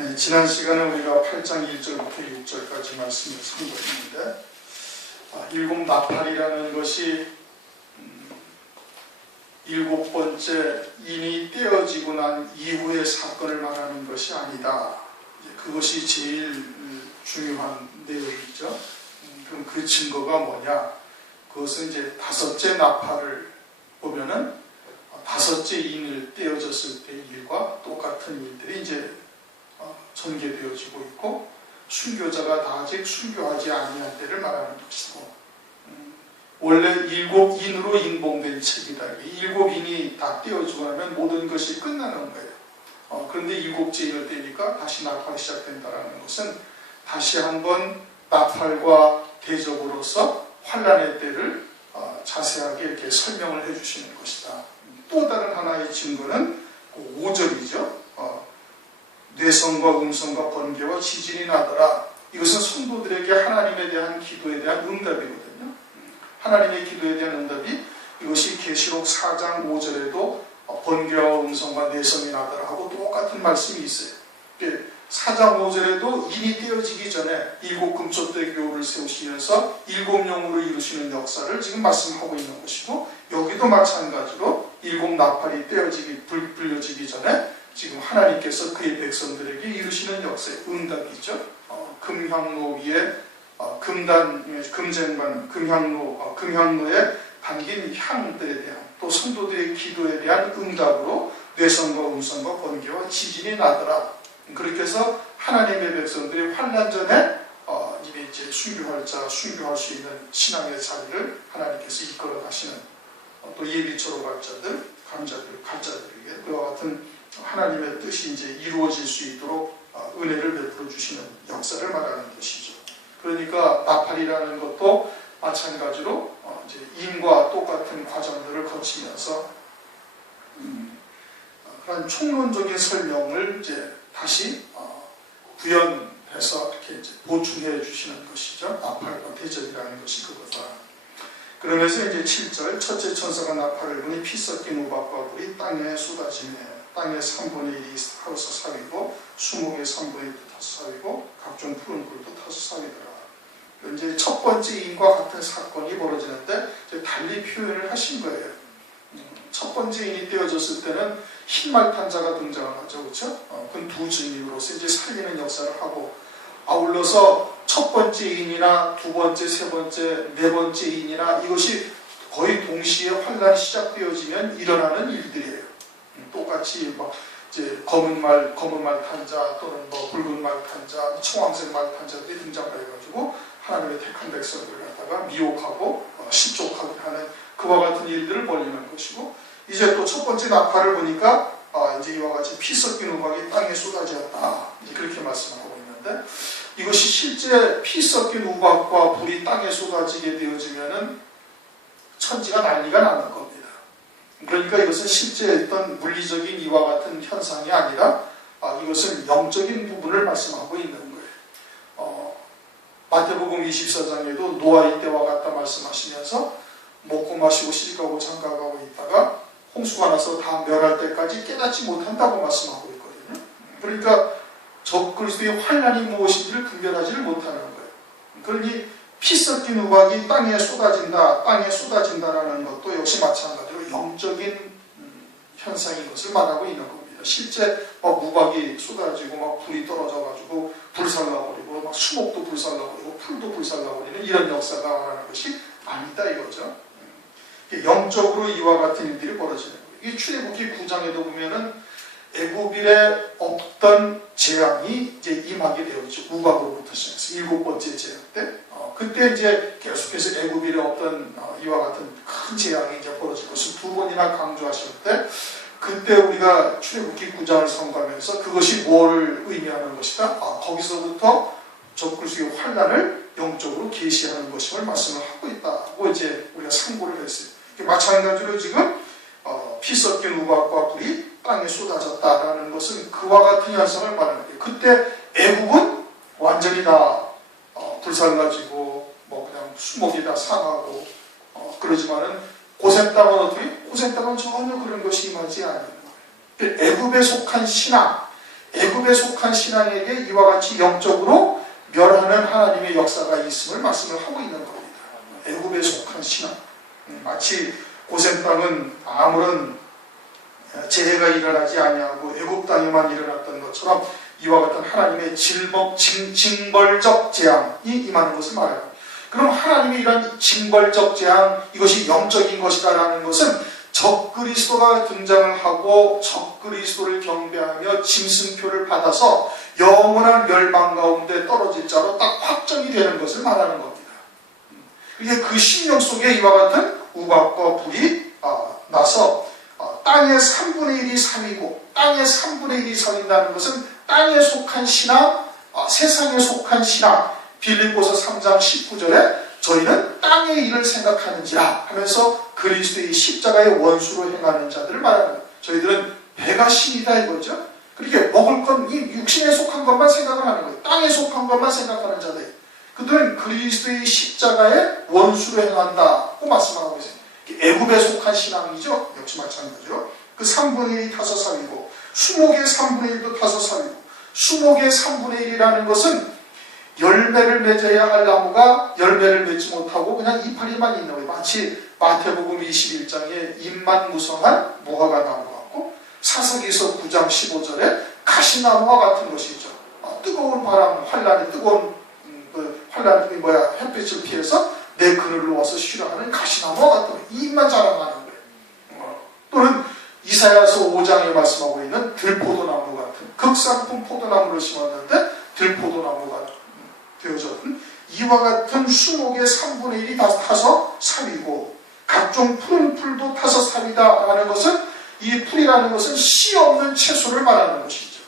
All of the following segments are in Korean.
네, 지난 시간에 우리가 8장 1절부터 6절까지 말씀을 선고했는데 일곱 나팔이라는 것이 일곱 번째 인이 떼어지고 난 이후의 사건을 말하는 것이 아니다. 그것이 제일 중요한 내용이죠. 그럼 그 증거가 뭐냐? 그것은 이제 다섯째 나팔을 보면은 다섯째 인을 떼어졌을 때 일과 똑같은 일들이 이제 전개되어지고 있고, 순교자가 다 아직 순교하지 아니한 때를 말하는 것이고, 원래 일곱 인으로 인봉된 책이다. 일곱 인이 다 떼어지고 나면 모든 것이 끝나는 거예요. 그런데 일곱째 인을 떼니까 다시 나팔이 시작된다는 것은 다시 한번 나팔과 대적으로서 환란의 때를 자세하게 이렇게 설명을 해주시는 것이다. 또 다른 하나의 증거는 5절이죠. 뇌성과 음성과 번개와 지진이 나더라. 이것은 성도들에게 하나님에 대한 기도에 대한 응답이거든요. 하나님의 기도에 대한 응답이 이것이 계시록 4장 5절에도 번개와 음성과 뇌성이 나더라 하고 똑같은 말씀이 있어요. 4장 5절에도 인이 떼어지기 전에 일곱 금촛대 교회를 세우시면서 일곱 영으로 이루시는 역사를 지금 말씀하고 있는 것이고, 여기도 마찬가지로 일곱 나팔이 불려지기 전에 지금 하나님께서 그의 백성들에게 이루시는 역사의 응답이죠. 금향로 위에 금향로에 담긴 향들에 대한, 또 성도들의 기도에 대한 응답으로 뇌성과 음성과 번개와 지진이 나더라. 그렇게 해서 하나님의 백성들이 환난 전에 이제 순교할 수 있는 신앙의 자리를 하나님께서 이끌어 가시는, 또 예비처로 갈 자들, 갈자들에게 그와 같은 하나님의 뜻이 이제 이루어질 수 있도록 은혜를 베풀어 주시는 역사를 말하는 것이죠. 그러니까 나팔이라는 것도 마찬가지로 이제 인과 똑같은 과정들을 거치면서 그런 총론적인 설명을 이제 다시 구현해서 이렇게 이제 보충해 주시는 것이죠. 나팔과 대적이라는 것이 그거다. 그러면서 이제 7절, 첫째 천사가 나팔을 부니 피 섞인 우박과 불이 땅에 쏟아지며 땅의 3분의 1이 타서 사위고 수목의 3분의 1도 타서 사위고 각종 푸른 굴도 타서 사위더라. 이제 첫 번째 인과 같은 사건이 벌어지는데 이제 달리 표현을 하신 거예요. 첫 번째 인이 떼어졌을 때는 흰말 탄자가 등장을 하죠, 그렇죠? 그건 두 증인으로서 이제 살리는 역사를 하고, 아울러서 첫 번째 인이나 두 번째, 세 번째, 네 번째 인이나 이것이 거의 동시에 환란이 시작되어지면 일어나는 일들이에요. 똑같이 막 이제 검은 말 탄자 또는 붉은 말 탄자, 청황색 말 탄자들이 등장을 해가지고 하나님의 택한 백성들을 갖다가 미혹하고 실족하게 하는 그와 같은 일들을 벌이는 것이고, 이제 또 첫 번째 나팔을 보니까 이제 이와 같이 피 섞인 우박이 땅에 쏟아졌다. 이제 그렇게 말씀하고 있는데, 이것이 실제 피 섞인 우박과 불이 땅에 쏟아지게 되어지면은 천지가 난리가 나는 겁니다. 그러니까 이것은 실제 어떤 물리적인 이와 같은 현상이 아니라 이것은 영적인 부분을 말씀하고 있는 거예요. 마태복음 24장에도 노아의 때와 같다 말씀하시면서 먹고 마시고 시집가고 장가가고 있다가 홍수가 나서 다 멸할 때까지 깨닫지 못한다고 말씀하고 있거든요. 그러니까 적그리스도의 환난이 무엇인지를 분별하지를 못하는 거예요. 그러니 피 섞인 우박이 땅에 쏟아진다라는 것도 역시 마찬가지로 영적인 현상인 것을 말하고 있는 겁니다. 실제 막 우박이 쏟아지고 막 불이 떨어져가지고 불살라버리고 막 수목도 불살라버리고 풀도 불살라버리는 이런 역사가 말하는 것이 아니다 이거죠. 영적으로 이와 같은 일들이 벌어지는 거예요. 이 출애굽기 9장에도 보면은 애굽일에 없던 재앙이 이제 임하게 되었죠. 우박으로부터 시작해서 일곱 번째 재앙 때, 그때 이제 계속해서 애굽일에 없던 이와 같은 큰 재앙이 이제 벌어질 것을 두 번이나 강조하실 때, 그때 우리가 출애굽기 9장을 선고하면서 그것이 뭘 의미하는 것이다. 거기서부터 적그리스도의 환난을 영적으로 계시하는 것임을 말씀을 하고 있다고 이제 우리가 상고를 했어요. 마찬가지로 지금 피 섞인 우박과 불이 땅에 쏟아졌다라는 것은 그와 같은 현상을 말하는 거예요. 그때 애국은 완전히 다 불살라지고 그냥 수목이 다 상하고 그러지만은 고센 땅은 어떻게? 고센 땅은 전혀 그런 것이 임하지 않는 거예요. 애굽에 속한 신앙, 애굽에 속한 신앙에게 이와 같이 영적으로 멸하는 하나님의 역사가 있음을 말씀을 하고 있는 겁니다. 애굽에 속한 신앙. 마치 고센 땅은 아무런 재해가 일어나지 아니하고 애굽 땅에만 일어났던 것처럼 이와 같은 하나님의 징벌적 재앙이 임하는 것을 말합니다. 그럼 하나님의 이런 징벌적 재앙, 이것이 영적인 것이다라는 것은 적그리스도가 등장을 하고 적그리스도를 경배하며 짐승표를 받아서 영원한 멸망 가운데 떨어질 자로 딱 확정이 되는 것을 말하는 겁니다. 이게 그 심령 속에 이와 같은 우박과 불이 나서 땅의 3분의 1이 사위고, 땅의 3분의 1이 사윈다는 것은 땅에 속한 신앙, 세상에 속한 신앙. 빌립보서 3장 19절에 저희는 땅의 일을 생각하는지라 하면서 그리스도의 십자가의 원수로 행하는 자들을 말하는 거예요. 저희들은 배가 신이다 이거죠. 그렇게 먹을 건 이 육신에 속한 것만 생각을 하는 거예요. 땅에 속한 것만 생각하는 자들. 그들은 그리스도의 십자가의 원수로 행한다고 말씀하고 있어요. 애굽에 속한 신앙이죠. 역시 마찬가지로. 그 3분의 1이 타서 사위고, 수목의 3분의 1도 타서 사위고, 수목의 3분의 1이라는 것은 열매를 맺어야 할 나무가 열매를 맺지 못하고 그냥 이파리만 있는 거예요. 마치 마태복음 21장에 잎만 무성한 무화과 나무 같고, 사사기서 9장 15절에 가시나무와 같은 것이죠. 뜨거운 바람, 환란의 뜨거운 환란이 햇빛을 피해서 내 그늘을 와서 쉬려하는 가시나무와 같은 거예요. 잎만 자라나는 거예요. 또는 이사야서 5장에 말씀하고 있는 들포도나무 같은, 극상품 포도나무를 심었는데 들포도나무가 되어졌던 이와 같은 수목의 3분의 1이 다 타서 사위고, 각종 푸른 풀도 타서 사위다라는 것은, 이 풀이라는 것은 씨 없는 채소를 말하는 것이죠.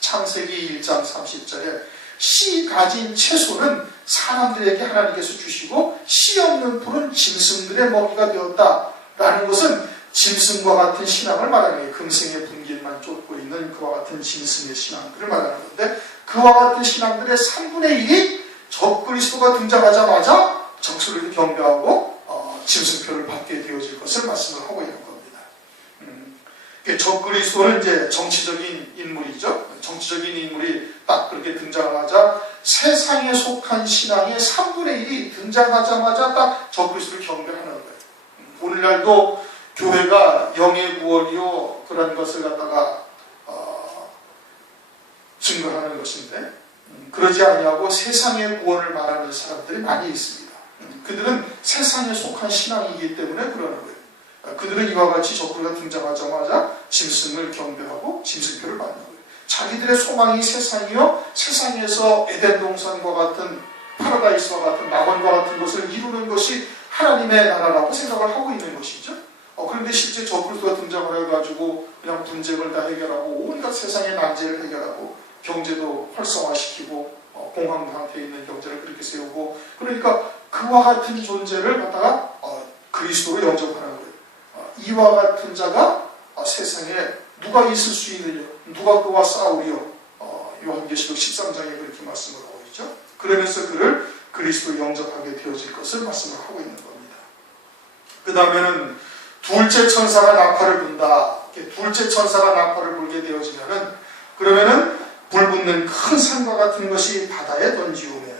창세기 1장 30절에 씨 가진 채소는 사람들에게 하나님께서 주시고 씨 없는 풀은 짐승들의 먹이가 되었다라는 것은 짐승과 같은 신앙을 말하는 거예요. 금승의 분길만 쫓고 있는 그와 같은 짐승의 신앙들을 말하는 건데, 그와 같은 신앙들의 3분의 1이 적그리스도가 등장하자마자 적수를 경배하고 짐승표를 받게 되어질 것을 말씀을 하고 있는 겁니다. 적그리스도는 이제 정치적인 인물이죠. 정치적인 인물이 딱 그렇게 등장하자 세상에 속한 신앙의 3분의 1이 등장하자마자 딱 적그리스도를 경배하는 거예요. 오늘날도 교회가 영의 구원이요 그런 것을 갖다가 증거하는 것인데, 그러지 아니하고 세상의 구원을 말하는 사람들이 많이 있습니다. 그들은 세상에 속한 신앙이기 때문에 그러는 거예요. 그들은 이와 같이 적그리스도가 등장하자마자 짐승을 경배하고 짐승표를 받는 거예요. 자기들의 소망이 세상이요, 세상에서 에덴 동산과 같은 파라다이스와 같은 낙원과 같은 것을 이루는 것이 하나님의 나라라고 생각을 하고 있는 것이죠. 그런데 실제 적그리스도가 등장을 해가지고 그냥 분쟁을 다 해결하고 온갖 세상의 난제를 해결하고 경제도 활성화시키고 공황 상태에 있는 경제를 그렇게 세우고, 그러니까 그와 같은 존재를 갖다가 그리스도로 영접하는 거예요. 이와 같은 자가 세상에 누가 있을 수 있느냐, 누가 그와 싸우리요. 요한계시록 13장에 그렇게 말씀을 하고 있죠. 그러면서 그를 그리스도로 영접하게 되어질 것을 말씀을 하고 있는 겁니다. 그 다음에는 둘째 천사가 나팔을 분다. 둘째 천사가 나팔을 불게 되어지면은, 그러면은 불 붙는 큰 산과 같은 것이 바다에 던지우며,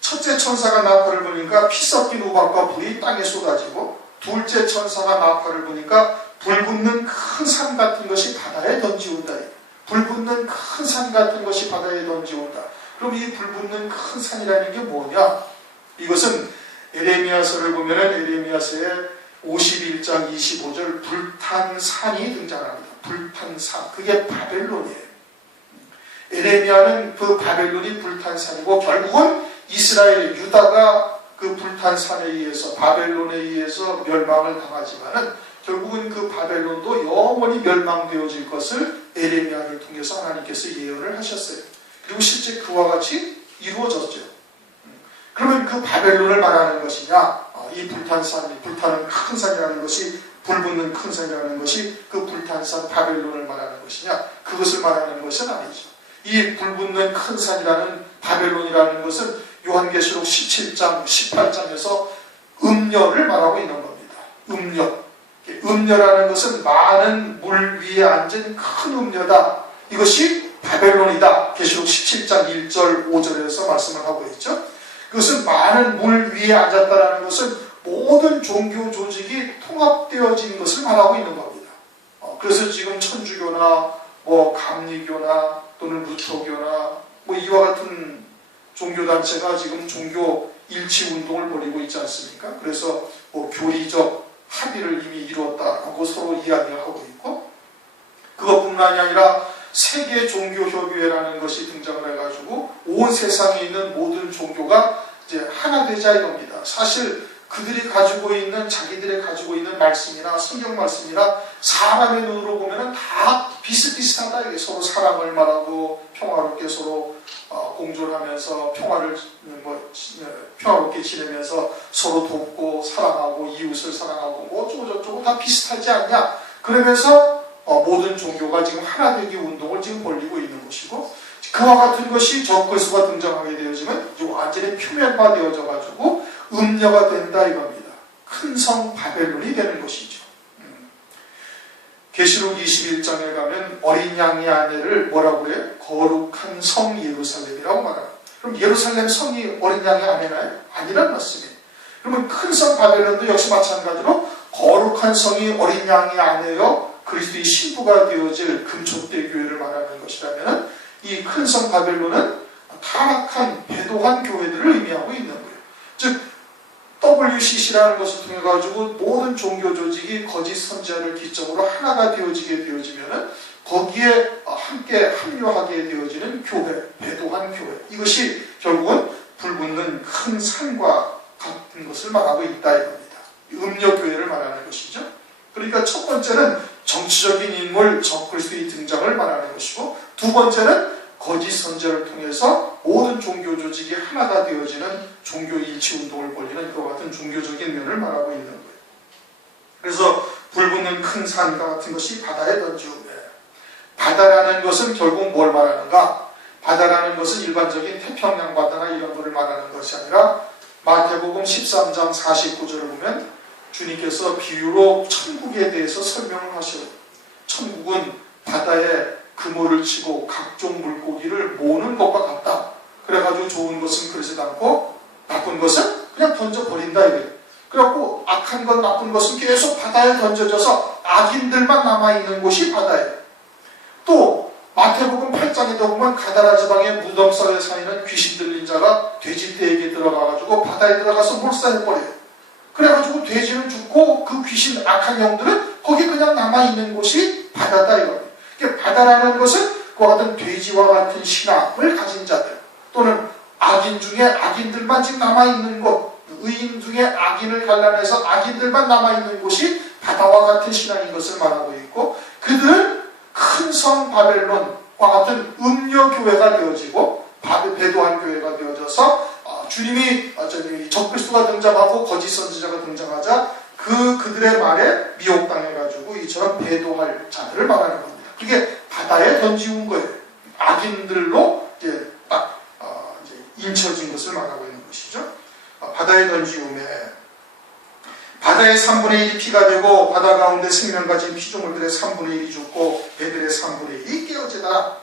첫째 천사가 나팔을 부니까 피 섞인 우박과 불이 땅에 쏟아지고, 둘째 천사가 나팔을 부니까 불 붙는 큰 산 같은 것이 바다에 던지온다. 불 붙는 큰 산 같은 것이 바다에 던지온다. 그럼 이 불 붙는 큰 산이라는 게 뭐냐? 이것은 에레미야서를 보면은 에레미야서의 51장 25절 불탄 산이 등장합니다. 불탄 산. 그게 바벨론이에요. 에레미야는 그 바벨론이 불탄 산이고, 결국은 이스라엘, 유다가 그 불탄 산에 의해서, 바벨론에 의해서 멸망을 당하지만은 결국은 그 바벨론도 영원히 멸망되어질 것을 에레미야를 통해서 하나님께서 예언을 하셨어요. 그리고 실제 그와 같이 이루어졌죠. 그러면 그 바벨론을 말하는 것이냐, 이 불탄 산, 불타는 큰 산이라는 것이, 불 붙는 큰 산이라는 것이 그 불탄 산 바벨론을 말하는 것이냐, 그것을 말하는 것은 아니죠. 이 불 붙는 큰 산이라는 바벨론이라는 것은 요한계시록 17장, 18장에서 음녀를 말하고 있는 겁니다. 음녀. 음녀라는 것은 많은 물 위에 앉은 큰 음녀다. 이것이 바벨론이다. 계시록 17장 1절 5절에서 말씀을 하고 있죠. 그것은 많은 물 위에 앉았다는 것은 모든 종교 조직이 통합되어진 것을 말하고 있는 겁니다. 그래서 지금 천주교나 감리교나 또는 루터교나 이와 같은 종교단체가 지금 종교 일치운동을 벌이고 있지 않습니까? 그래서 교리적 합의를 이미 이루었다고 서로 이야기를 하고 있고, 그것뿐만이 아니라 세계 종교협의회라는 것이 등장을 해가지고 온 세상에 있는 모든 종교가 이제 하나 되자 이겁니다. 사실 그들이 가지고 있는, 자기들이 가지고 있는 말씀이나 성경 말씀이나 사람의 눈으로 보면은 다 비슷비슷하다. 이게 서로 사랑을 말하고 평화롭게 서로 공존하면서 평화롭게 지내면서 서로 돕고 사랑하고 이웃을 사랑하고 어쩌고저쩌고 다 비슷하지 않냐. 그러면서 모든 종교가 지금 하나 되기 운동을 지금 벌리고 있는 것이고, 그와 같은 것이 적그리스도가 등장하게 되어지면 완전히 표면화되어져 가지고 음녀가 된다 이겁니다. 큰 성 바벨론이 되는 것이죠. 계시록 21장에 가면 어린 양의 아내를 뭐라고 그래요? 거룩한 성 예루살렘이라고 말합니다. 그럼 예루살렘 성이 어린 양의 아내나요? 아니란 말씀이에요. 그러면 큰 성 바벨론도 역시 마찬가지로 거룩한 성이 어린 양의 아내여 그리스도의 신부가 되어질 금촉대 교회를 말하는 것이라면, 이 큰 성 바벨론은 타락한 배도한 교회들을 의미하고 있는 거예요. 즉 WCC라는 것을 통해 가지고 모든 종교 조직이 거짓 선지자를 기점으로 하나가 되어지면은 거기에 함께 합류하게 되어지는 교회, 배도한 교회. 이것이 결국은 불붙는 큰 산과 같은 것을 말하고 있다 이겁니다. 음녀 교회를 말하는 것이죠. 그러니까 첫 번째는 정치적인 인물 적그리스도의 등장을 말하는 것이고, 두 번째는 거짓 선지자를 통해서 모든 종교 조직이 하나가 되어지는 종교 일치 운동을 벌이는 그와 같은 종교적인 면을 말하고 있는 거예요. 그래서 불붙는 큰 산과 같은 것이 바다에 던지우매. 바다라는 것은 결국 뭘 말하는가? 바다라는 것은 일반적인 태평양 바다나 이런 것을 말하는 것이 아니라 마태복음 13장 49절을 보면 주님께서 비유로 천국에 대해서 설명을 하셔요. 천국은 바다에 그물을 치고 각종 물고기를 모으는 것과 같다. 그래가지고 좋은 것은 그러지 않고 나쁜 것은 그냥 던져버린다 이거예요. 그래갖고 악한 것 나쁜 것은 계속 바다에 던져져서 악인들만 남아있는 곳이 바다예요. 또 마태복음 8장에도 보면 가다라 지방의 무덤 속에 사는 귀신 들린 자가 돼지떼에게 들어가가지고 바다에 들어가서 몰살해버려요. 그래가지고 돼지는 죽고 그 귀신 악한 영들은 거기 그냥 남아있는 곳이 바다다 이거예요. 바다라는 것은 그와 같은 돼지와 같은 신앙을 가진 자들, 또는 악인 중에 악인들만 지금 남아있는 곳, 의인 중에 악인을 갈라내서 악인들만 남아있는 곳이 바다와 같은 신앙인 것을 말하고 있고, 그들은 큰 성 바벨론과 같은 음녀교회가 되어지고 배도한 교회가 되어져서 주님이 적그리스도가 등장하고 거짓 선지자가 등장하자 그들의 말에 미혹당해가지고 이처럼 배도할 자들을 말하는 겁니다. 그게 바다에 던지운 거예요. 악인들로 이제 딱 인쳐진 것을 말하고 있는 것이죠. 바다에 던지우매 바다의 3분의 1이 피가 되고 바다 가운데 생명 가진 피조물들의 3분의 1이 죽고 배들의 3분의 1이 깨어지더라.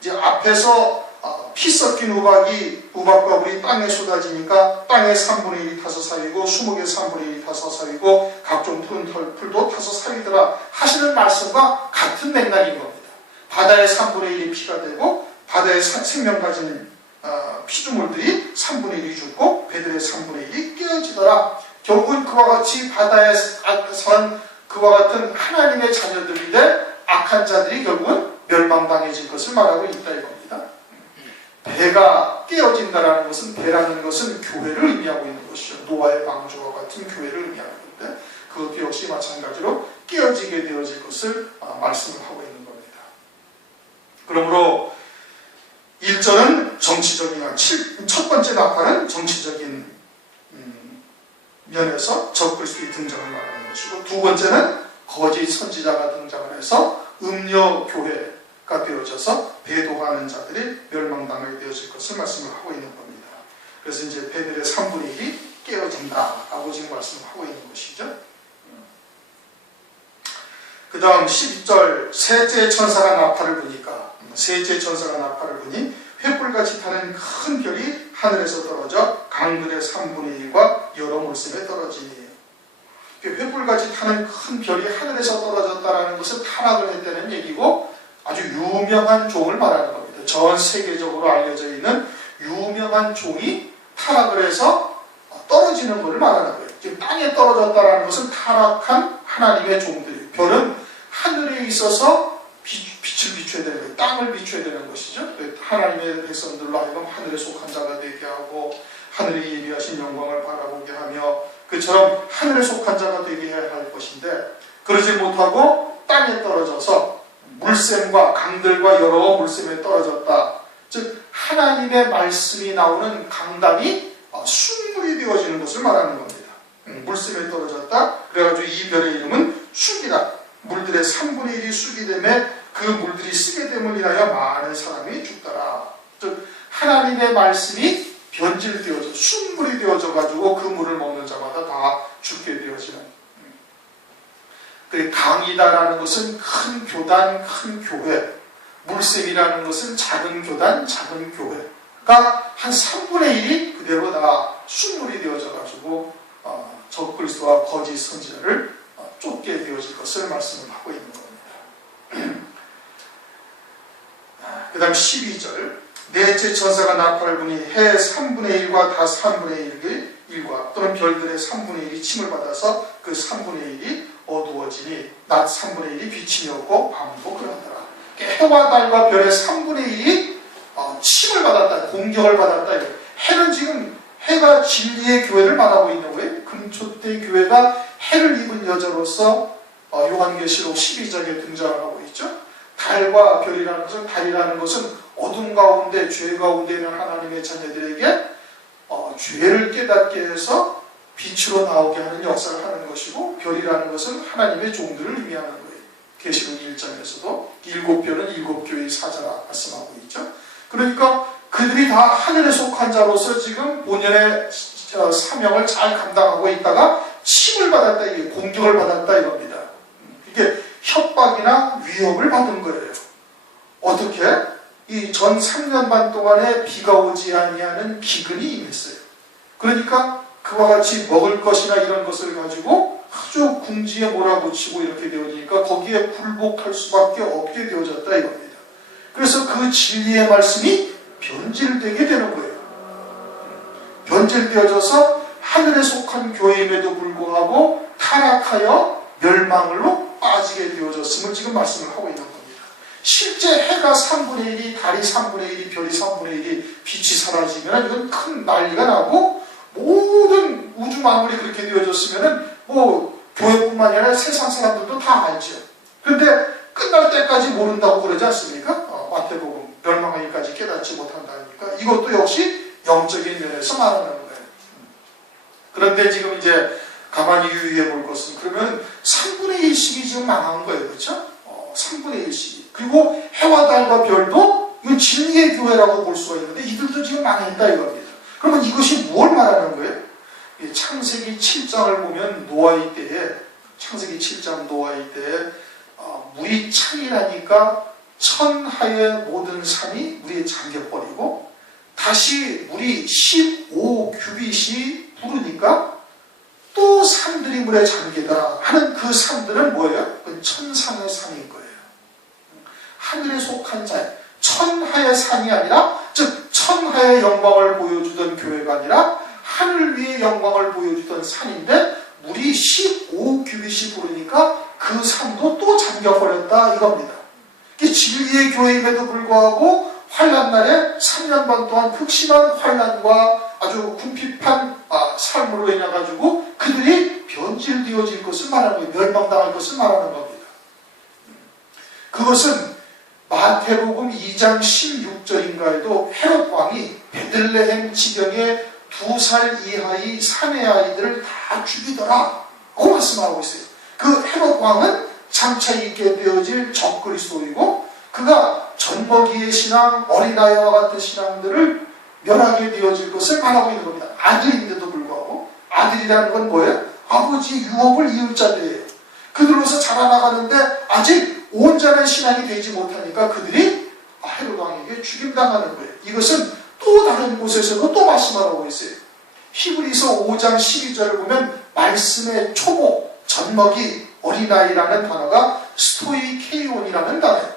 이제 앞에서 피 섞인 우박과 물이 땅에 쏟아지니까 땅의 3분의 1이 타서 사위고 수목의 3분의 1이 타서 사위고 각종 푸른 풀도 타서 사위더라 하시는 말씀과 같은 맥락인 겁니다. 바다의 3분의 1이 피가 되고 바다의 생명 가진 피조물들이 3분의 1이 죽고 배들의 3분의 1이 깨어지더라. 결국은 그와 같이 바다에 사는 그와 같은 하나님의 자녀들인데 악한 자들이 결국은 멸망당해질 것을 말하고 있다 이겁니다. 배가 깨어진다라는 것은, 배라는 것은 교회를 의미하고 있는 것이죠. 노아의 방주와 같은 교회를 의미하고 있는데 그것도 역시 마찬가지로 깨어지게 되어질 것을 말씀을 하고 있는 겁니다. 그러므로 1절은 정치적인, 첫 번째 나팔은 정치적인 면에서 적그리스도의 등장을 말하는 것이고, 두 번째는 거짓 선지자가 등장을 해서 음녀 교회가 되어져서 배도하는 자들이 멸망당하게 되어질 것을 말씀을 하고 있는 겁니다. 그래서 이제 배들의 3분의 1이 깨어진다라고 지금 말씀을 하고 있는 것이죠. 그 다음 12절 셋째 천사가 나팔을 부니까 셋째 천사가 나팔을 부니 횃불같이 타는 큰 별이 하늘에서 떨어져 강들의 3분의 1과 여러 물샘에 떨어지니 횃불같이 타는 큰 별이 하늘에서 떨어졌다는 것은 타락을 했다는 얘기고 아주 유명한 종을 말하는 겁니다. 전 세계적으로 알려져 있는 유명한 종이 타락을 해서 떨어지는 것을 말하는 거예요. 지금 땅에 떨어졌다는 것은 타락한 하나님의 종들이에요. 별은 하늘에 있어서 빛을 비춰야 되는 거예요. 땅을 비춰야 되는 것이죠. 하나님의 백성들로 하여금 하늘에 속한 자가 되게 하고 하늘에 예비하신 영광을 바라보게 하며 그처럼 하늘에 속한 자가 되게 해야 할 것인데 그러지 못하고 땅에 떨어져서 물샘과 강들과 여러 물샘에 떨어졌다. 즉 하나님의 말씀이 나오는 강단이 숫물이 되어지는 것을 말하는 겁니다. 물샘에 떨어졌다. 그래가지고 이 별의 이름은 쑥이다. 물들의 3분의 1이 쑥이 되매 그 물들이 쓰게 됨을 인하여 많은 사람이 죽더라. 즉 하나님의 말씀이 변질되어져 쑥물이 되어져 가지고 그 물을 먹는 자마다 다 죽게 되어지는. 강이다라는 것은 큰 교단, 큰 교회. 물샘이라는 것은 작은 교단, 작은 교회가 한 3분의 1이 그대로 다 쑥물이 되어져 가지고 적그리스도와 거짓 선지자를 쫓게 되어질 것을 말씀을 하고 있는 겁니다. 그 다음 12절 넷째 천사가 나팔을 부니 해 3분의 1과 다 3분의 1과 또는 별들의 3분의 1이 침을 받아서 그 3분의 1이 어두워지니 낮 3분의 1이 빛이 없고 밤도 그러더라. 해와 달과 별의 3분의 1이 침을 받았다. 공격을 받았다. 해는 지금 해가 진리의 교회를 말하고 있는 거예요. 금초대 교회가 해를 입은 여자로서 요한계시록 12장에 등장하고 있죠. 달과 별이라는 것은 달이라는 것은 어둠 가운데 죄 가운데 있는 하나님의 자녀들에게 죄를 깨닫게 해서 빛으로 나오게 하는 역사를 하는 것이고 별이라는 것은 하나님의 종들을 의미하는 거예요. 계시록 1장에서도 7별은 7교회의 사자라 말씀하고 있죠. 그러니까 그들이 다 하늘에 속한 자로서 지금 본연의 사명을 잘 감당하고 있다가 침을 받았다, 이게 공격을 받았다 이겁니다. 이게 협박이나 위협을 받은 거예요. 어떻게? 이 전 3년 반 동안에 비가 오지 아니하는 기근이 임했어요. 그러니까 그와 같이 먹을 것이나 이런 것을 가지고 아주 궁지에 몰아붙이고 이렇게 되어지니까 거기에 굴복할 수밖에 없게 되어졌다 이겁니다. 그래서 그 진리의 말씀이 변질되게 되는 거예요. 변질되어져서 하늘에 속한 교회임에도 불구하고 타락하여 멸망으로 빠지게 되어졌음을 지금 말씀을 하고 있는 겁니다. 실제 해가 3분의 1이, 달이 3분의 1이, 별이 3분의 1이 빛이 사라지면 이건 큰 난리가 나고 모든 우주 만물이 그렇게 되어졌으면 뭐 교회뿐만 아니라 세상 사람들도 다 알죠. 그런데 끝날 때까지 모른다고 그러지 않습니까? 마태복음 멸망하기까지 깨닫지 못한다니까 이것도 역시 영적인 면에서 말하는 거예요. 그런데 지금 이제 가만히 유의해 볼 것은 그러면 3분의 1씩이 지금 망한 거예요. 그렇죠? 3분의 1씩이. 그리고 해와 달과 별도 이건 진리의 교회라고 볼 수가 있는데 이들도 지금 망했다 이겁니다. 그러면 이것이 뭘 말하는 거예요? 창세기 7장을 보면 노아의 때에 창세기 7장 노아의 때에 물이 차이라니까 천하의 모든 산이 물에 잠겨버리고 다시 물이 15규빗이 부르니까 또 산들이 물에 잠기더라 하는 그 산들은 뭐예요? 그건 천상의 산인 거예요. 하늘에 속한 자, 천하의 산이 아니라 즉 천하의 영광을 보여주던 교회가 아니라 하늘 위의 영광을 보여주던 산인데 물이 15규빗이 부르니까 그 산도 또 잠겨버렸다 이겁니다. 진리의 교회임에도 불구하고 환난날에 3년 반 동안 극심한 환난과 아주 궁핍한 삶으로 인해 가지고 그들이 변질되어질 것을 말하는 거예요. 멸망당할 것을 말하는 겁니다. 그것은 마태복음 2장 16절인가에도 헤롯 왕이 베들레헴 지경에 2살 이하의 사내 아이들을 다 죽이더라 고 말씀하고 있어요. 그 헤롯 왕은 장차 있게 되어질 적그리스도이고 그가 젖먹이의 신앙, 어린아이와 같은 신앙들을 멸하게 되어질 것을 말하고 있는 겁니다. 아들인데도 불구하고 아들이라는 건 뭐예요? 아버지의 유업을 이을 자들이에요. 그들로서 자라나가는데 아직 온전한 신앙이 되지 못하니까 그들이 헤롯 왕에게 죽임당하는 거예요. 이것은 또 다른 곳에서도 또 말씀을 하고 있어요. 히브리서 5장 12절을 보면 말씀의 초보, 젖먹이, 어린아이라는 단어가 스토이케이온이라는 단어예요.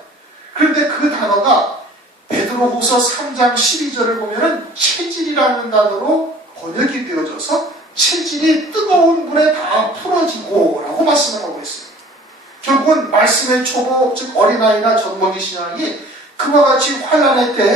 그런데 그 단어가 베드로후서 3장 12절을 보면은 체질이라는 단어로 번역이 되어져서 체질이 뜨거운 물에 다 풀어지고 라고 말씀을 하고 있어요. 결국은 말씀의 초보, 즉 어린아이나 젖먹이 신앙이 그와 같이 환난의 때에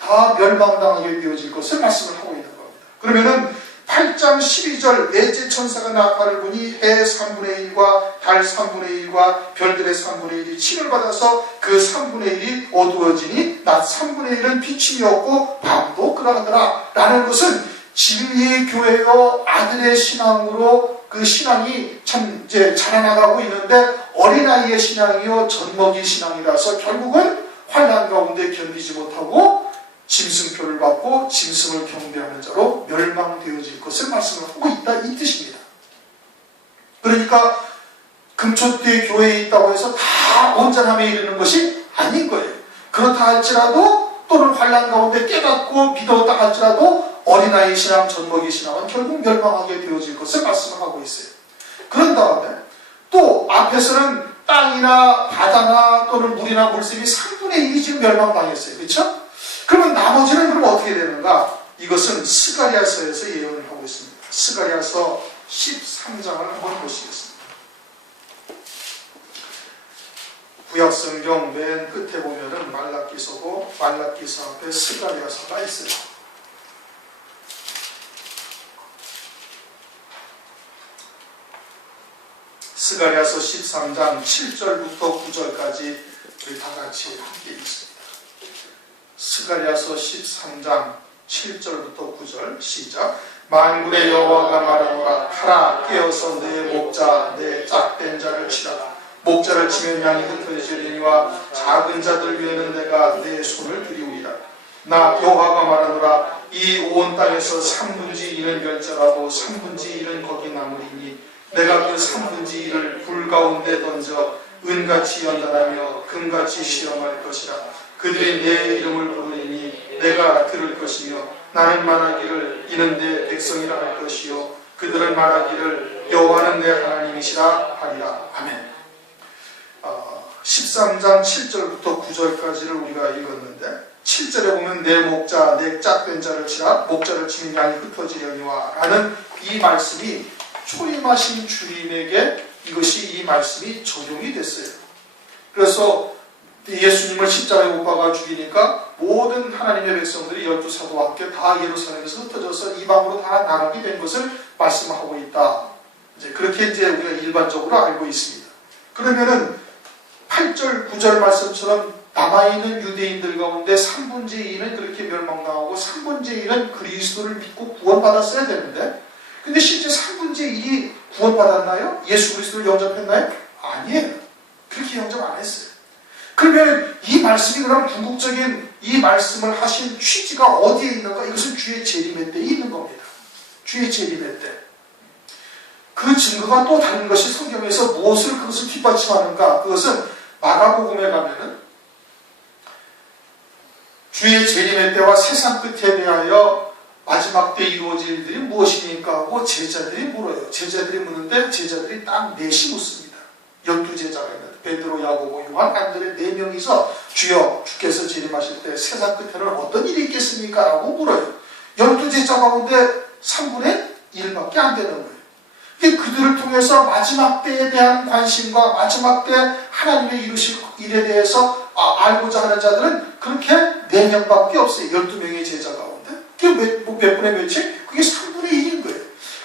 다 멸망당하게 되어질 것을 말씀을 하고 있는 겁니다. 그러면은 8장 12절 넷째 천사가 나팔을 부니 해 3분의 1과 달 3분의 1과 별들의 3분의 1이 침을 받아서 그 3분의 1이 어두워지니 낮 3분의 1은 비침이 없고 밤도 그러하더라 라는 것은 진리의 교회요 아들의 신앙으로 그 신앙이 참 이제 자라나가고 있는데 어린아이의 신앙이요 젖먹이 신앙이라서 결국은 환난 가운데 견디지 못하고 짐승표를 받고 짐승을 경배하는 자로 멸망되어질 것을 말씀을 하고 있다 이 뜻입니다. 그러니까 금초대 교회에 있다고 해서 다 온전함에 이르는 것이 아닌 거예요. 그렇다 할지라도 또는 환난 가운데 깨닫고 믿었다 할지라도 어린아이 신앙, 젖먹이 신앙은 결국 멸망하게 되어질 것을 말씀을 하고 있어요. 그런 다음에 또 앞에서는 땅이나 바다나 또는 물이나 물샘이 3분의 1이 지금 멸망당했어요. 그렇죠? 그러면 나머지는 그럼 어떻게 되는가? 이것은 스가랴서에서 예언을 하고 있습니다. 스가랴서 13장을 한번 보시겠습니다. 구약성경 맨 끝에 보면은 말라기서고 말라기서 앞에 스가랴서가 있어요. 스가랴서 13장 7절부터 9절까지 우리 다 같이 함께 읽습니다. 스가랴서 13장 7절부터 9절 시작. 만군의 여호와가 말하노라 하라 깨어서 내 목자 내 짝된 자를 치라. 목자를 치면 양이 흩어지리니와 작은 자들 위에는 내가 내 손을 들이우리라. 나 여호와가 말하노라 이 온 땅에서 3분의 2는 멸절하고 3분의 1은 거기 남으리니 내가 그 3분의 1을 불 가운데 던져 은같이 연단하며 금같이 시험할 것이라. 그들이 내 이름을 부르니 내가 들을 것이며 나는 말하기를 이는 내 백성이라 할 것이요 그들은 말하기를 여호와는 내 하나님이시라 하리라. 아멘. 13장 7절부터 9절까지를 우리가 읽었는데 7절에 보면 내 목자 내 짝된 자를 치라 목자를 치는 양이 흩어지려니와 라는 이 말씀이 초림하신 주님에게 이것이 이 말씀이 적용이 됐어요. 그래서 예수님을 십자가에 못 박아 죽이니까 모든 하나님의 백성들이 12사도와 함께 다 예루살렘에서 흩어져서 이방으로 다 나가게 된 것을 말씀하고 있다. 그렇게 이제 우리가 일반적으로 알고 있습니다. 그러면은 8절, 9절 말씀처럼 남아있는 유대인들 가운데 3분의 2는 그렇게 멸망당하고 3분의 1은 그리스도를 믿고 구원받았어야 되는데 근데 실제 3분의 1이 구원받았나요? 예수 그리스도를 영접했나요? 아니에요. 그렇게 영접 안 했어요. 그러면 이 말씀이 그럼 궁극적인 이 말씀을 하신 취지가 어디에 있는가? 이것은 주의 재림의 때에 있는 겁니다. 주의 재림의 때. 그 증거가 또 다른 것이 성경에서 무엇을 그것을 뒷받침하는가? 그것은 마가복음에 가면은 주의 재림의 때와 세상 끝에 대하여 마지막 때 이루어질 일들이 무엇입니까? 하고 제자들이 물어요. 제자들이 묻는데 제자들이 딱 넷이 묻습니다. 12제자가 있는데 베드로, 야고보, 요한, 안드레 4명이서 주여 주께서 재림하실 때 세상 끝에는 어떤 일이 있겠습니까? 라고 물어요. 12제자 가운데 3분의 1밖에 안 되는 거예요. 그들을 통해서 마지막 때에 대한 관심과 마지막 때 하나님의 이루실 일에 대해서 알고자 하는 자들은 그렇게 4명밖에 없어요. 12명의 제자 가운데. 그게 몇 분의 몇이? 그게 3분의 1인 거예요.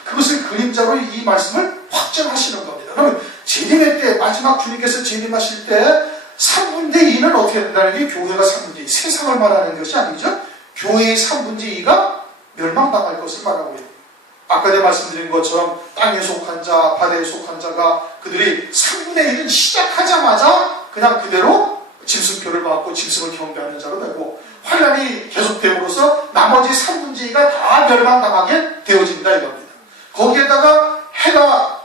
그것을 그림자로 이 말씀을 확정하시는 겁니다. 그러면 재림의 때, 마지막 주님께서 재림하실 때 3분의 2는 어떻게 된다는 게 교회가 3분의 2, 세상을 말하는 것이 아니죠. 교회의 3분의 2가 멸망당할 것을 말하고 있는 거예요. 아까 내가 말씀드린 것처럼 땅에 속한 자, 바다에 속한 자가 그들이 3분의 1은 시작하자마자 그냥 그대로 짐승표를 받고 짐승을 경배하는 자로 되고 환란이 계속됨으로써 나머지 3분의 2가 다 멸망당하게 되어진다 이겁니다. 거기에다가 해와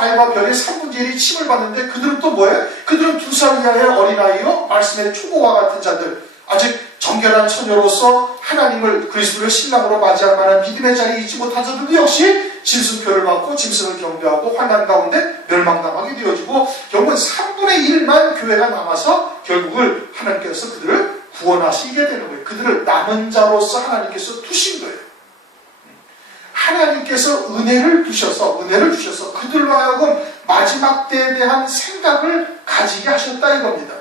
달과 별이 3분의 사도들이 침을 받는데 그들은 또 뭐예요? 그들은 2살 이하의 어린아이요 말씀의 초보와 같은 자들, 아직 정결한 처녀로서 하나님을 그리스도를 신랑으로 맞이할 만한 믿음의 자리에 있지 못한 자들도 역시 짐승표를 받고 짐승을 경배하고 환난 가운데 멸망당하게 되어지고 결국은 3분의 1만 교회가 남아서 결국을 하나님께서 그들을 구원하시게 되는 거예요. 그들을 남은 자로서 하나님께서 두신 거예요. 하나님께서 은혜를 주셔서 그들로 하여금 마지막 때에 대한 생각을 가지게 하셨다 이겁니다.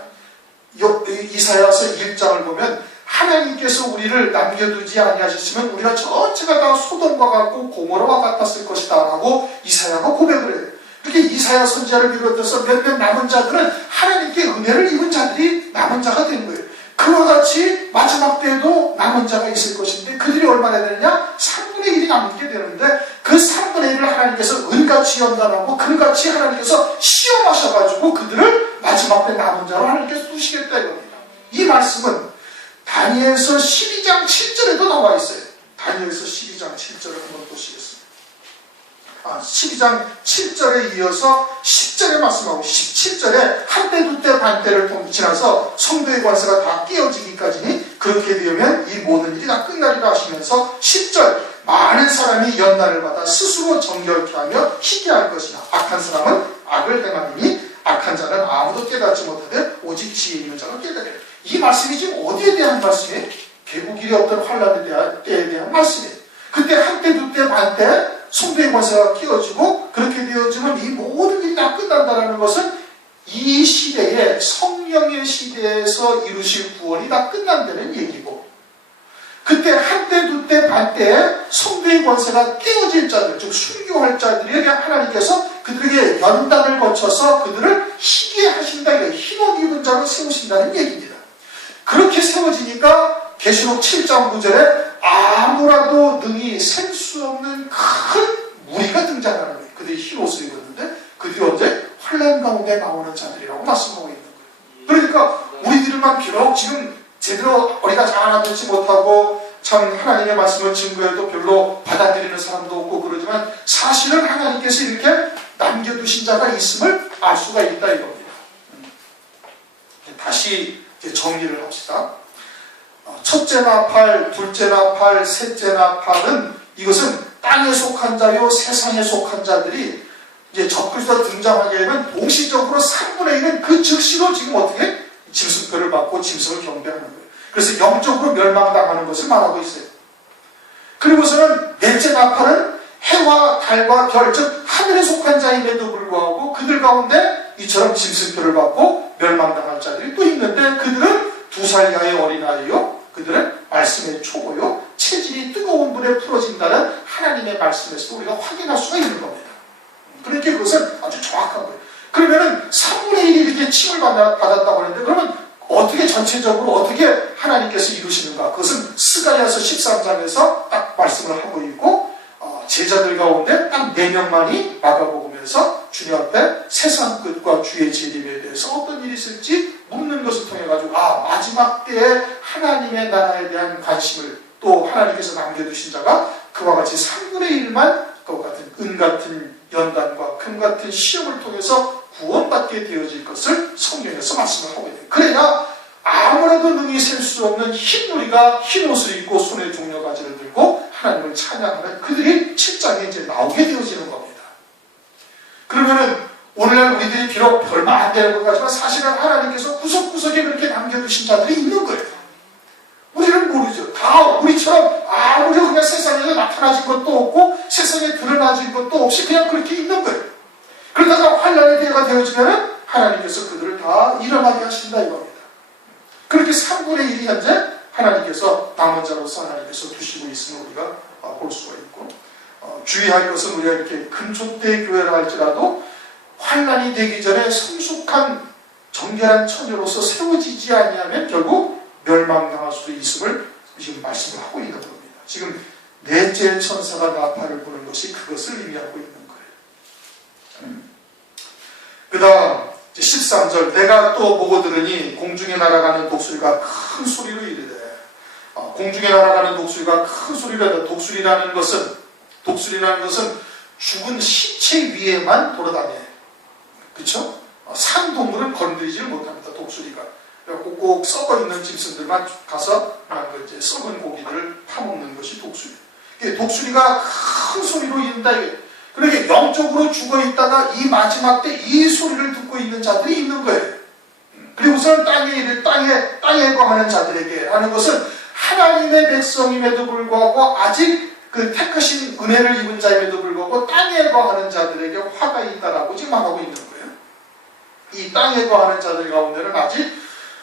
이사야서 1장을 보면 하나님께서 우리를 남겨두지 아니하셨으면 우리가 전체가 다 소돔과 같고 고모라와 같았을 것이다 라고 이사야가 고백을 해요. 그렇게 이사야 선지자를 비롯해서 몇몇 남은 자들은 하나님께 은혜를 입은 자들이 남은 자가 된 거예요. 그와 같이 마지막 때에도 남은 자가 있을 것인데 그들이 얼마나 되느냐? 3분의 1이 남게 되는데 그 3분의 1을 하나님께서 은같이 연단하고 금같이 하나님께서 시험하셔가지고 그들을 마지막 때 남은 자로 하나님께서 두시겠다 이겁니다. 이 말씀은 다니엘서 12장 7절에도 나와 있어요. 다니엘서 12장 7절을 한번 보시겠습니다. 12장 7절에 이어서 10절에 말씀하고 17절에 한때 두때 반때를 지나서 성도의 관세가 다 깨어지기까지니 그렇게 되면 이 모든 일이 다 끝나리라 하시면서 10절 많은 사람이 연단을 받아 스스로 정결케 하며 희게 할 것이나 악한 사람은 악을 행하니 악한 자는 아무도 깨닫지 못하되 오직 지혜 있는 자가 깨달으리라. 이 말씀이 지금 어디에 대한 말씀이에요? 개국일의 어떤 환란에 대한 때에 대한 말씀이에요. 그때 한때 두때 반때 성도의 권세가 끼어지고 그렇게 되어지면 이 모든 일이 다 끝난다는 것은 이 시대에 성령의 시대에서 이루실 구원이 다 끝난다는 얘기고 그때 한때 두때 반때에 성도의 권세가 깨어질 자들 즉 순교할 자들에게 하나님께서 그들에게 연단을 거쳐서 그들을 희게 하신다. 흰옷 입은 자로 세우신다는 얘기입니다. 그렇게 세워지니까 계시록 7장 9절에 아무라도 능히 셀 수 없는 큰 무리가 등장하는 거예요. 그들이 흰옷을 입었는데 그들이 언제? 환난 가운데 나오는 자들이라고 말씀하고 있는 거예요. 그러니까 우리들만 비록 지금 제대로 우리가 잘 알아듣지 못하고 참 하나님의 말씀을 증거해도 별로 받아들이는 사람도 없고 그러지만 사실은 하나님께서 이렇게 남겨두신 자가 있음을 알 수가 있다 이겁니다. 다시 정리를 합시다. 첫째 나팔, 둘째 나팔, 셋째 나팔은 이것은 땅에 속한 자요 세상에 속한 자들이 이제 적그리스도가 등장하게 되면 동시적으로 3분의 1은 그 즉시로 지금 어떻게 짐승표를 받고 짐승을 경배하는 거예요. 그래서 영적으로 멸망당하는 것을 말하고 있어요. 그리고서는 넷째 나팔은 해와 달과 별, 즉 하늘에 속한 자임에도 불구하고 그들 가운데 이처럼 짐승표를 받고 멸망당할 자들이 또 있는데 그들은 2살 이하의 어린아이요 그들은 말씀의 초보요 체질이 뜨거운 불에 풀어진다는 하나님의 말씀에서 우리가 확인할 수가 있는 겁니다. 그러니까 그것은 아주 정확한 거예요. 그러면은 3분의 1이 이렇게 침을 받았다고 하는데 그러면 어떻게 전체적으로 어떻게 하나님께서 이루시는가? 그것은 스가랴서 13장에서 딱 말씀을 하고 있고 제자들 가운데 딱 4명만이 마가복음에서 주님 앞에 세상 끝과 주의 재림에 대해서 어떤 일이 있을지 묻는 것을 통해 가지고 마지막 때에 하나님의 나라에 대한 관심을 또 하나님께서 남겨두신 자가 그와 같이 3분의 1만 그와 같은 은 같은 연단과 금 같은 시험을 통해서 구원받게 되어질 것을 성경에서 말씀을 하고 있는 거예요. 그래야 아무래도 능히 셀 수 없는 흰 누리가 흰 옷을 입고 손에 종려가지를 들고 하나님을 찬양하는 그들이 7장에 이제 나오게 되어지는 겁니다. 그러면은 오늘날 우리들이 비록 얼마 안 되는 것 같지만 사실은 하나님께서 구석구석에 그렇게 남겨두신 자들이 있는 거예요. 우리는 모르죠. 다 우리처럼 아무리 그냥 세상에서 나타나진 것도 없고 세상에 드러나진 것도 없이 그냥 그렇게 있는 거예요. 그러다가 환란의 때가 되어지면 하나님께서 그들을 다 일어나게 하신다 이겁니다. 그렇게 3분의 1이 현재 하나님께서 남은 자로서 하나님께서 두시고 있음을 우리가 볼 수가 있고 주의할 것은 우리가 이렇게 금초대 교회라 할지라도 환란이 되기 전에 성숙한 정결한 처녀로서 세워지지 아니하면 결국 멸망당할 수도 있음을 지금 말씀을 하고 있는 겁니다. 지금 넷째 천사가 나팔을 부는 것이 그것을 의미하고 있는 거예요. 그 다음 13절 내가 또 보고 들으니 공중에 날아가는 독수리가 큰 소리로 이르되 공중에 날아가는 독수리가 큰 소리로 이르되 독수리라는 것은 죽은 시체 위에만 돌아다녀 그쵸? 산 동물은 건드리지를 못합니다. 독수리가. 그래갖고 꼭 썩어 있는 짐승들만 가서 이제 썩은 고기들을 파먹는 것이 독수리. 독수리가 큰 소리로 이른다. 그러니까 영적으로 죽어 있다가 이 마지막 때 이 소리를 듣고 있는 자들이 있는 거예요. 그리고서는 땅에 거하는 자들에게 하는 것은 하나님의 백성임에도 불구하고 아직 그 택하신 은혜를 입은 자임에도 불구하고 땅에 거하는 자들에게 화가 있다라고 지금 말하고 있는 거예요. 이 땅에 거하는 자들 가운데는 아직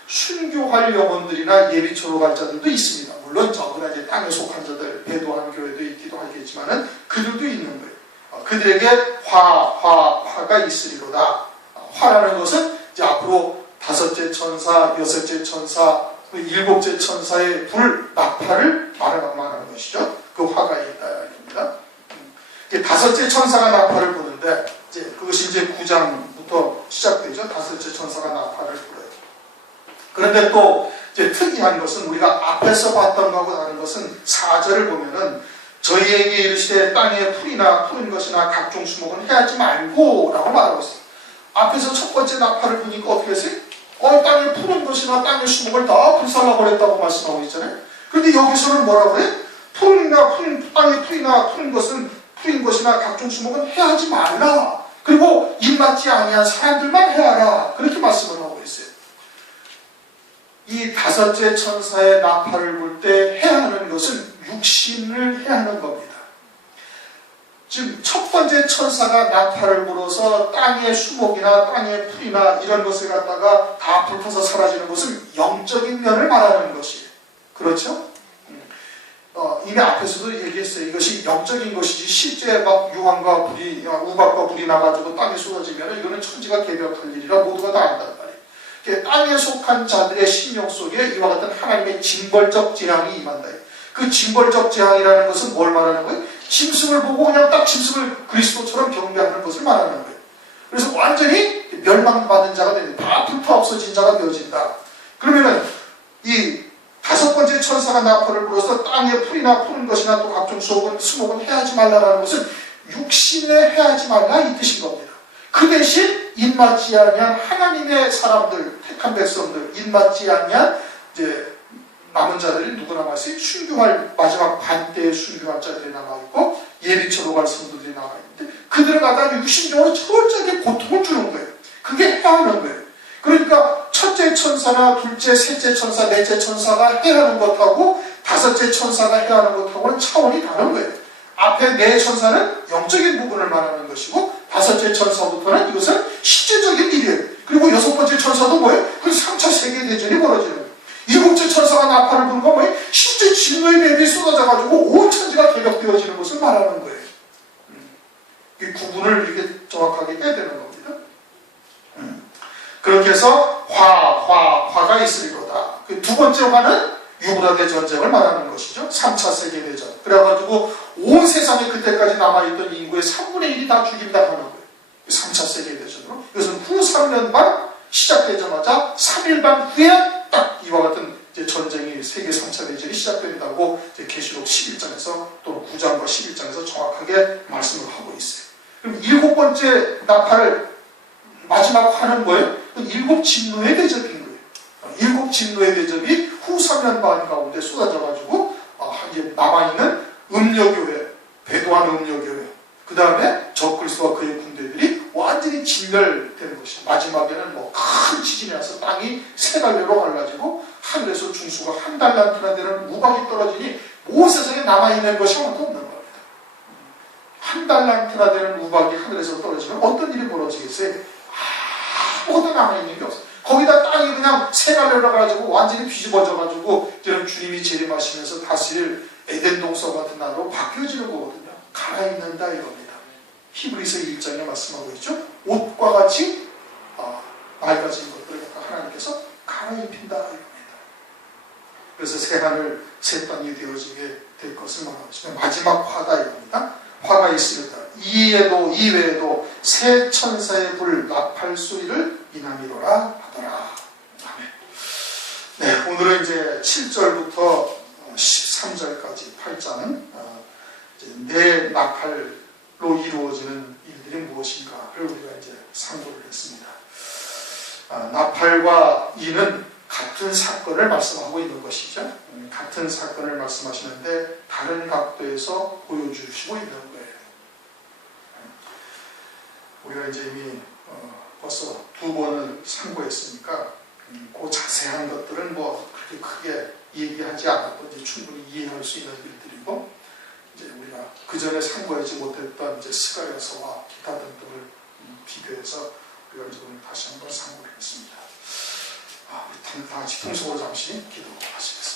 순교할 영혼들이나 예비초로 갈 자들도 있습니다. 물론 저거나 이제 땅에 속한 자들, 배도한 교회도 있기도 하겠지만은 그들도 있는 거예요. 그들에게 화가 있으리로다. 화라는 것은 이제 앞으로 다섯째 천사, 여섯째 천사, 일곱째 천사의 불 나팔을 말하는 것이죠. 그 화가 있다입니다. 다섯째 천사가 나팔을 부는데 그것이 이제 9장부터 시작되죠. 다섯째 천사가 나팔을 불어요. 그런데 또 이제 특이한 것은 우리가 앞에서 봤던 거하고 다른 것은 4절을 보면은 저희에게 이르시되 땅에 풀이나 푸른 것이나 각종 수목은 해하지 말고 라고 말하고 있어요. 앞에서 첫 번째 나팔을 부니까 어떻게 했어요? 땅에 푸른 것이나 땅의 수목을 다 불살라고 그랬다고 말씀하고 있잖아요. 그런데 여기서는 뭐라고 그래? 땅에 풀이나 푸른 것이나 각종 수목은 해하지 말라. 그리고 입맞지 아니한 사람들만 해하라. 그렇게 말씀을 하고 있어요. 이 다섯째 천사의 나팔을 불 때 해하는 것은 육신을 해하는 겁니다. 지금 첫 번째 천사가 나팔을 불어서 땅의 수목이나 땅의 풀이나 이런 것을 갖다가 다 불타서 사라지는 것은 영적인 면을 말하는 것이에요. 그렇죠? 이미 앞에서도 얘기했어요. 이것이 영적인 것이지 실제 막 유황과 불이, 우박과 불이 나가지고 땅에 쏟아지면 이거는 천지가 개벽할 일이라 모두가 다 안단 말이에요. 땅에 속한 자들의 심령 속에 이와 같은 하나님의 징벌적 재앙이 임한다. 그 징벌적 재앙이라는 것은 뭘 말하는 거예요? 짐승을 보고 그냥 딱 짐승을 그리스도처럼 경배하는 것을 말하는 거예요. 그래서 완전히 멸망받은 자가 됩니다. 다 불타 없어진 자가 되어진다. 그러면은 이 다섯 번째 천사가 나팔을 불어서 땅에 풀이나 푸른 것이나 또 각종 수목은 해하지 말라라는 것은 육신에 해하지 말라 이 뜻인 겁니다. 그 대신 입맞지 아니한 하나님의 사람들, 택한 백성들, 입맞지 아니한 이제 남은 자들이 누구 남아있어요? 순교할 마지막 반때에 순교할 자들이 남아있고 예비처로 갈 성도들이 남아있는데 그들은 갖다가 육신적으로 철저하게 고통을 주는 거예요. 그게 해하는 거예요. 그러니까 첫째 천사나 둘째, 셋째 천사, 넷째 천사가 해하는 것하고 다섯째 천사가 해하는 것하고는 차원이 다른 거예요. 앞에 네 천사는 영적인 부분을 말하는 것이고 다섯째 천사부터는 이것은 실제적인 일이에요. 그리고 여섯 번째 천사도 뭐예요? 그 3차 세계대전이 벌어지는 거예요. 일곱째 천사가 나팔을 부는 건 뭐예요? 실제 진노의 뱀이 쏟아져가지고 온 천지가 개벽되어지는 것을 말하는 거예요. 이 구분을 이렇게 정확하게 깨야 되는 겁니다. 그렇게 해서 화가 있으리로다. 그 두 번째 화는 유브라데 전쟁을 말하는 것이죠. 3차 세계대전. 그래가지고 온 세상에 그때까지 남아있던 인구의 3분의 1이 다 죽임다 하는 거예요. 3차 세계대전으로. 이것은 후 3년 반 시작되자마자 3일 반 후에 딱 이와 같은 이제 전쟁이 세계 3차 대전이 시작된다고 이제 계시록 11장에서 또는 9장과 11장에서 정확하게 말씀을 하고 있어요. 그럼 일곱 번째 나팔을 마지막 화는 뭐예요? 일곱 진노의 대접인 거예요. 일곱 진노의 대접이 후 3년 반 가운데 쏟아져가지고 이제 남아있는 음녀교회, 배도한 음녀교회, 그 다음에 적그리스도와 그의 군대들이 완전히 진멸되는 것이에요. 마지막에는 뭐 큰 지진이 나서 땅이 세 갈래로 갈라지고 하늘에서 중수가 한 달란트나 되는 우박이 떨어지니 온 세상에 남아있는 것이 하나도 없는 겁니다. 한 달란트나 되는 우박이 하늘에서 떨어지면 어떤 일이 벌어지겠어요? 아무것도 남아있는 게 없어요. 거기다 땅이 그냥 세 갈래로 가지고 완전히 뒤집어져가지고 저는 주님이 재림하시면서 다시 에덴 동서 같은 나라로 바뀌어지는 거거든요. 갈아입는다 이겁니다. 히브리서 1장에 말씀하고 있죠. 옷과 같이 맑아진 것들을 하나님께서 갈아입힌다 이겁니다. 그래서 새하늘 새 땅이 되어지게 될 것을 말하고 있습니다. 마지막 화다 이겁니다. 화가 있으리로다. 이외에도 새 천사의 불 나팔 소리를 이남이로라 하더라. 아멘. 네, 오늘은 이제 7절부터 13절까지 8장은 네 나팔로 이루어지는 일들이 무엇인가를 우리가 이제 상고를 했습니다. 나팔과 이는 같은 사건을 말씀하고 있는 것이죠. 같은 사건을 말씀하시는데 다른 각도에서 보여주시고 있는 거예요. 우리가 이제 이미 벌써 2번을 상고했으니까 그 자세한 것들은 뭐 그렇게 크게 얘기하지 않아도 이제 충분히 이해할 수 있는 일들이고, 이제 우리가 그 전에 상고하지 못했던 이제 스가랴서와 기타 등등을 비교해서 우리가 이제 오늘 다시 한번 상고를 했습니다. 우리 다 같이 통속으로 잠시 기도하시겠습니다.